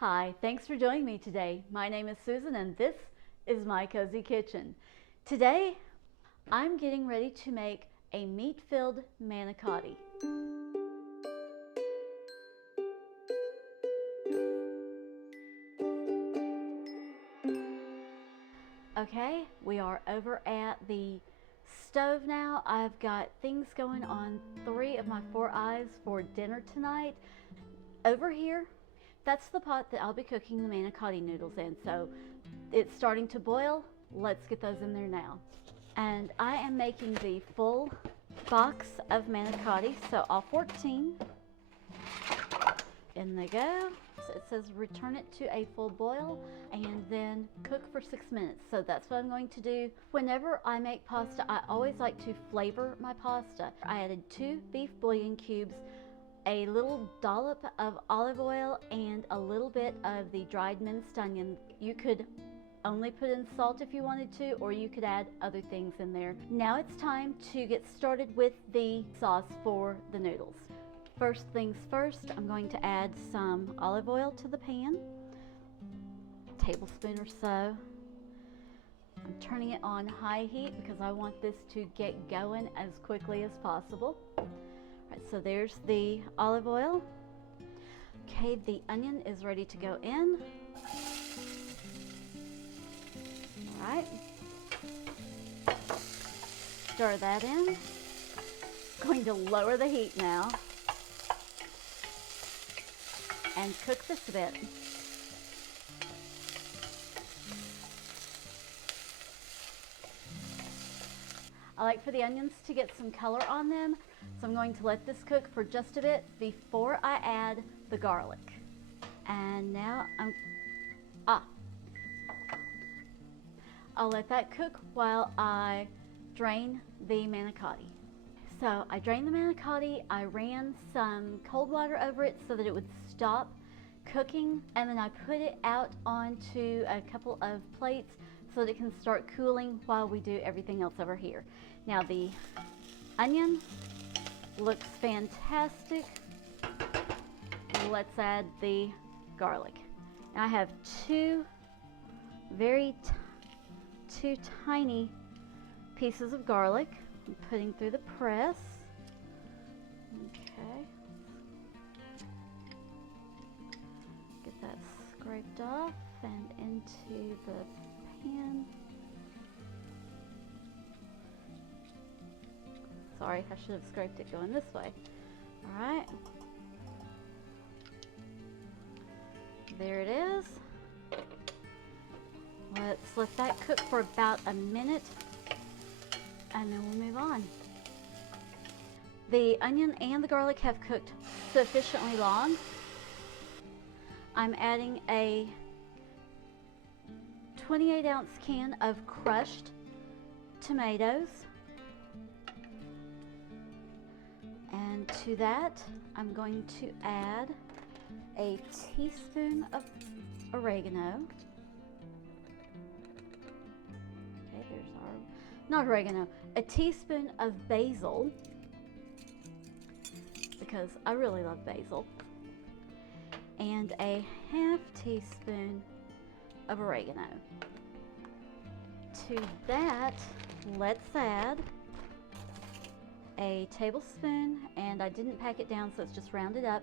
Hi, thanks for joining me today. My name is Susan and this is My Cozy Kitchen. Today, I'm getting ready to make a meat-filled manicotti. Okay, we are over at the stove now. I've got things going on 3 of my 4 eyes for dinner tonight. Over here, that's the pot that I'll be cooking the manicotti noodles in. So it's starting to boil. Let's get those in there now. And I am making the full box of manicotti, so all 14. In they go. It says return it to a full boil and then cook for 6 minutes. So that's what I'm going to do. Whenever I make pasta, I always like to flavor my pasta. I added 2 beef bouillon cubes, a little dollop of olive oil, and a little bit of the dried minced onion. You could only put in salt if you wanted to, or you could add other things in there. Now it's time to get started with the sauce for the noodles. First things first, I'm going to add some olive oil to the pan, a tablespoon or so. I'm turning it on high heat because I want this to get going as quickly as possible. All right, so there's the olive oil. Okay, the onion is ready to go in. All right, stir that in. Going to lower the heat now and cook this a bit. I like for the onions to get some color on them, so I'm going to let this cook for just a bit before I add the garlic. And now I'll let that cook while I drain the manicotti. So I drained the manicotti, I ran some cold water over it so that it would stop cooking, and then I put it out onto a couple of plates so that it can start cooling while we do everything else over here. Now the onion looks fantastic. Let's add the garlic. Now I have two tiny pieces of garlic. I'm putting through the press. Okay. Get that scraped off and into the pan. Sorry, I should have scraped it going this way. All right. There it is. Let's let that cook for about a minute and then we'll move on. The onion and the garlic have cooked sufficiently long. I'm adding a 28-ounce can of crushed tomatoes. And to that, I'm going to add a teaspoon of oregano. Okay, there's our, not oregano, a teaspoon of basil, because I really love basil, and a half teaspoon of oregano. To that, let's add a tablespoon, and I didn't pack it down so it's just rounded up,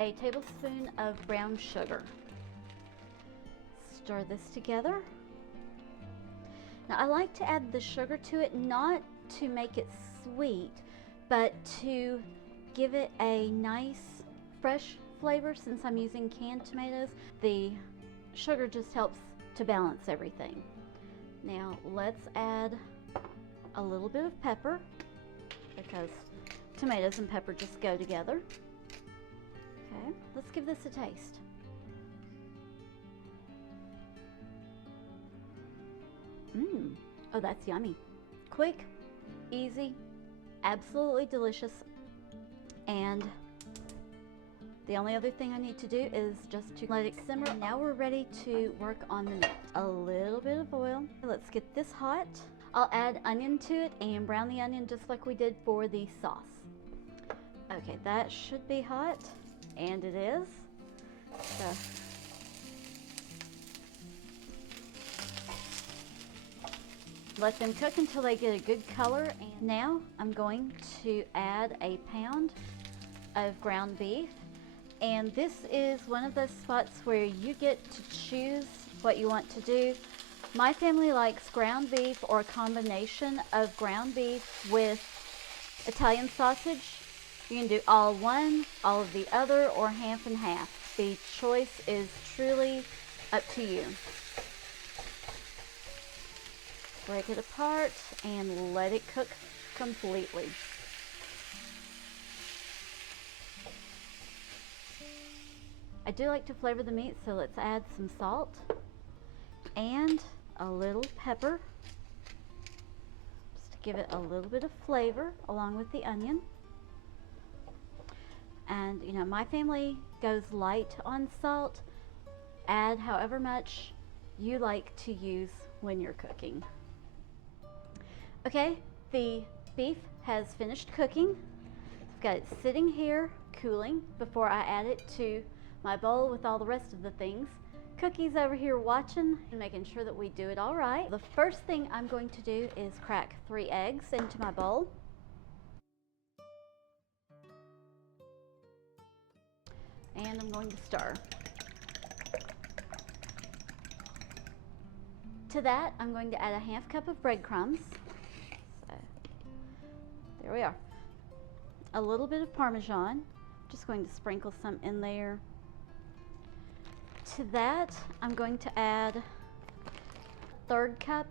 a tablespoon of brown sugar. Stir this together. Now I like to add the sugar to it, not to make it sweet, but to give it a nice fresh flavor. Since I'm using canned tomatoes, the sugar just helps to balance everything. Now let's add a little bit of pepper, because tomatoes and pepper just go together. Okay, let's give this a taste. Oh, that's yummy. Quick, easy, absolutely delicious. And the only other thing I need to do is just to let it simmer. Now we're ready to work on the meat. A little bit of oil. Let's get this hot. I'll add onion to it and brown the onion just like we did for the sauce. Okay, that should be hot, and it is. So Let them cook until they get a good color. And now I'm going to add a pound of ground beef. And this is one of those spots where you get to choose what you want to do. My family likes ground beef or a combination of ground beef with Italian sausage. You can do all one, all of the other, or half and half. The choice is truly up to you. Break it apart and let it cook completely. I do like to flavor the meat, so let's add some salt and a little pepper just to give it a little bit of flavor along with the onion. And you know, my family goes light on salt. Add however much you like to use when you're cooking. Okay, the beef has finished cooking. I've got it sitting here cooling before I add it to my bowl with all the rest of the things. Cookie's over here watching and making sure that we do it all right. The first thing I'm going to do is crack 3 eggs into my bowl. And I'm going to stir. To that, I'm going to add a half cup of breadcrumbs. So, there we are. A little bit of Parmesan. Just going to sprinkle some in there. To that, I'm going to add 1/3 cup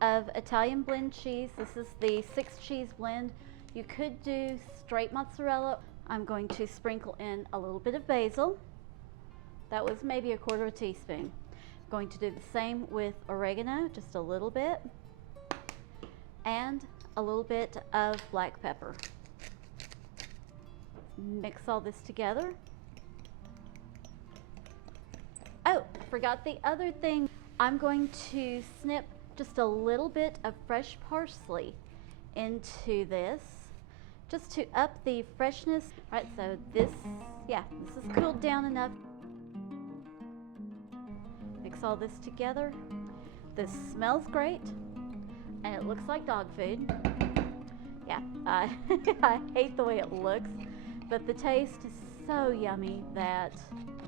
of Italian blend cheese. This is the 6 cheese blend. You could do straight mozzarella. I'm going to sprinkle in a little bit of basil. That was maybe 1/4 teaspoon. I'm going to do the same with oregano, just a little bit, and a little bit of black pepper. Mix all this together. Oh, forgot the other thing. I'm going to snip just a little bit of fresh parsley into this, just to up the freshness. All right, so this is cooled down enough. Mix all this together. This smells great, and it looks like dog food. Yeah, I hate the way it looks, but the taste is so yummy that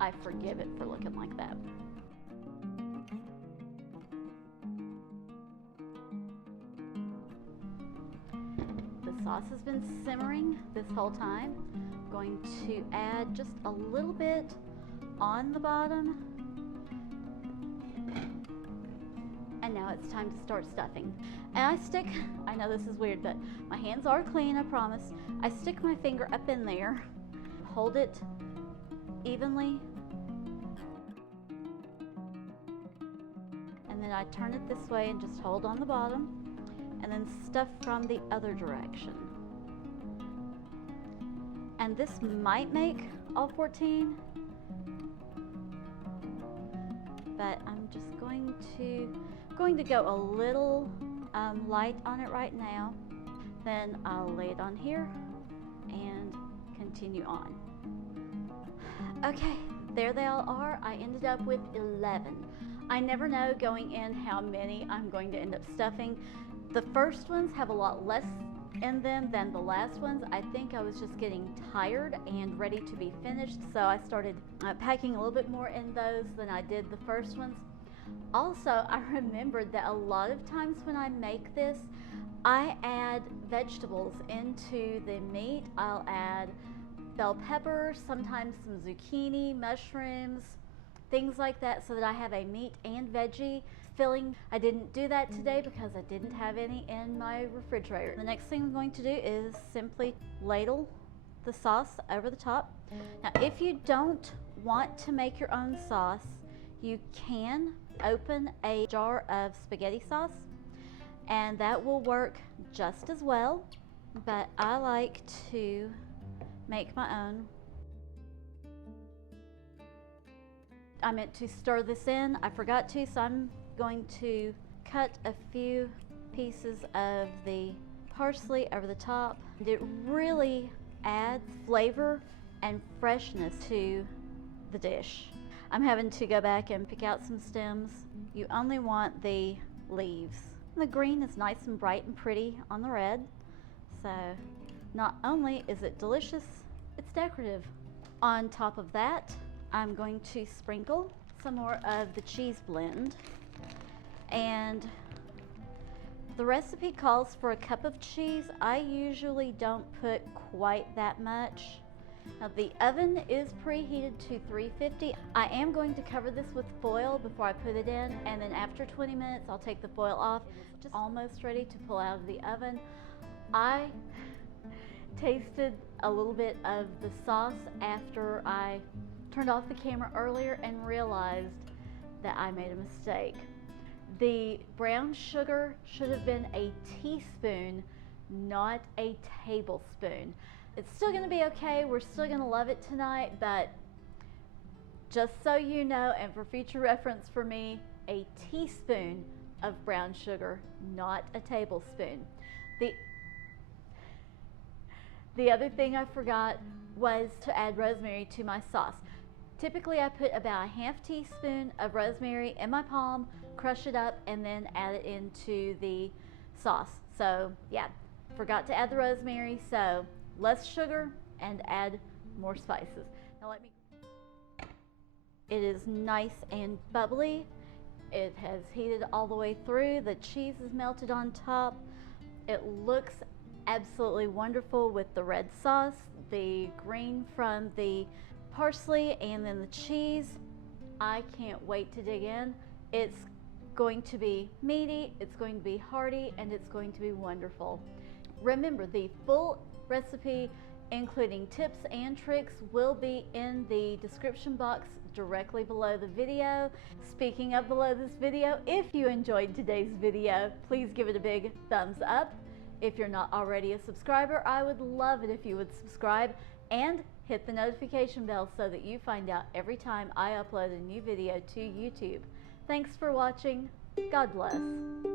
I forgive it for looking like that. The sauce has been simmering this whole time. I'm going to add just a little bit on the bottom. And now it's time to start stuffing. And I know this is weird, but my hands are clean, I promise. I stick my finger up in there, hold it evenly, and then I turn it this way and just hold on the bottom, and then stuff from the other direction. And this might make all 14, but I'm just going to go a little light on it right now. Then I'll lay it on here and continue on. Okay, there they all are. I ended up with 11. I never know going in how many I'm going to end up stuffing. The first ones have a lot less in them than the last ones. I think I was just getting tired and ready to be finished, so I started packing a little bit more in those than I did the first ones. Also, I remembered that a lot of times when I make this, I add vegetables into the meat. I'll add bell peppers, sometimes some zucchini, mushrooms, things like that, so that I have a meat and veggie filling. I didn't do that today because I didn't have any in my refrigerator. The next thing I'm going to do is simply ladle the sauce over the top. Now, if you don't want to make your own sauce, you can open a jar of spaghetti sauce, and that will work just as well, but I like to make my own. I meant to stir this in, I forgot to, so I'm going to cut a few pieces of the parsley over the top. It really adds flavor and freshness to the dish. I'm having to go back and pick out some stems. You only want the leaves The green is nice and bright and pretty on the red. So not only is it delicious, it's decorative. On top of that, I'm going to sprinkle some more of the cheese blend. And the recipe calls for a cup of cheese. I usually don't put quite that much. Now the oven is preheated to 350. I am going to cover this with foil before I put it in, and then after 20 minutes I'll take the foil off. Just almost ready to pull out of the oven. I tasted a little bit of the sauce after I turned off the camera earlier and realized that I made a mistake. The brown sugar should have been a teaspoon, not a tablespoon. It's still going to be okay. We're still going to love it tonight, but just so you know, and for future reference for me, a teaspoon of brown sugar, not a tablespoon. The other thing I forgot was to add rosemary to my sauce. Typically I put about a half teaspoon of rosemary in my palm, crush it up, and then add it into the sauce. So yeah, forgot to add the rosemary, so less sugar and add more spices. Now it is nice and bubbly. It has heated all the way through. The cheese is melted on top. It looks absolutely wonderful with the red sauce, the green from the parsley, and then the cheese. I can't wait to dig in. It's going to be meaty, it's going to be hearty, and it's going to be wonderful. Remember, the full recipe, including tips and tricks, will be in the description box directly below the video. Speaking of below this video, if you enjoyed today's video, please give it a big thumbs up. If you're not already a subscriber, I would love it if you would subscribe and hit the notification bell so that you find out every time I upload a new video to YouTube. Thanks for watching. God bless.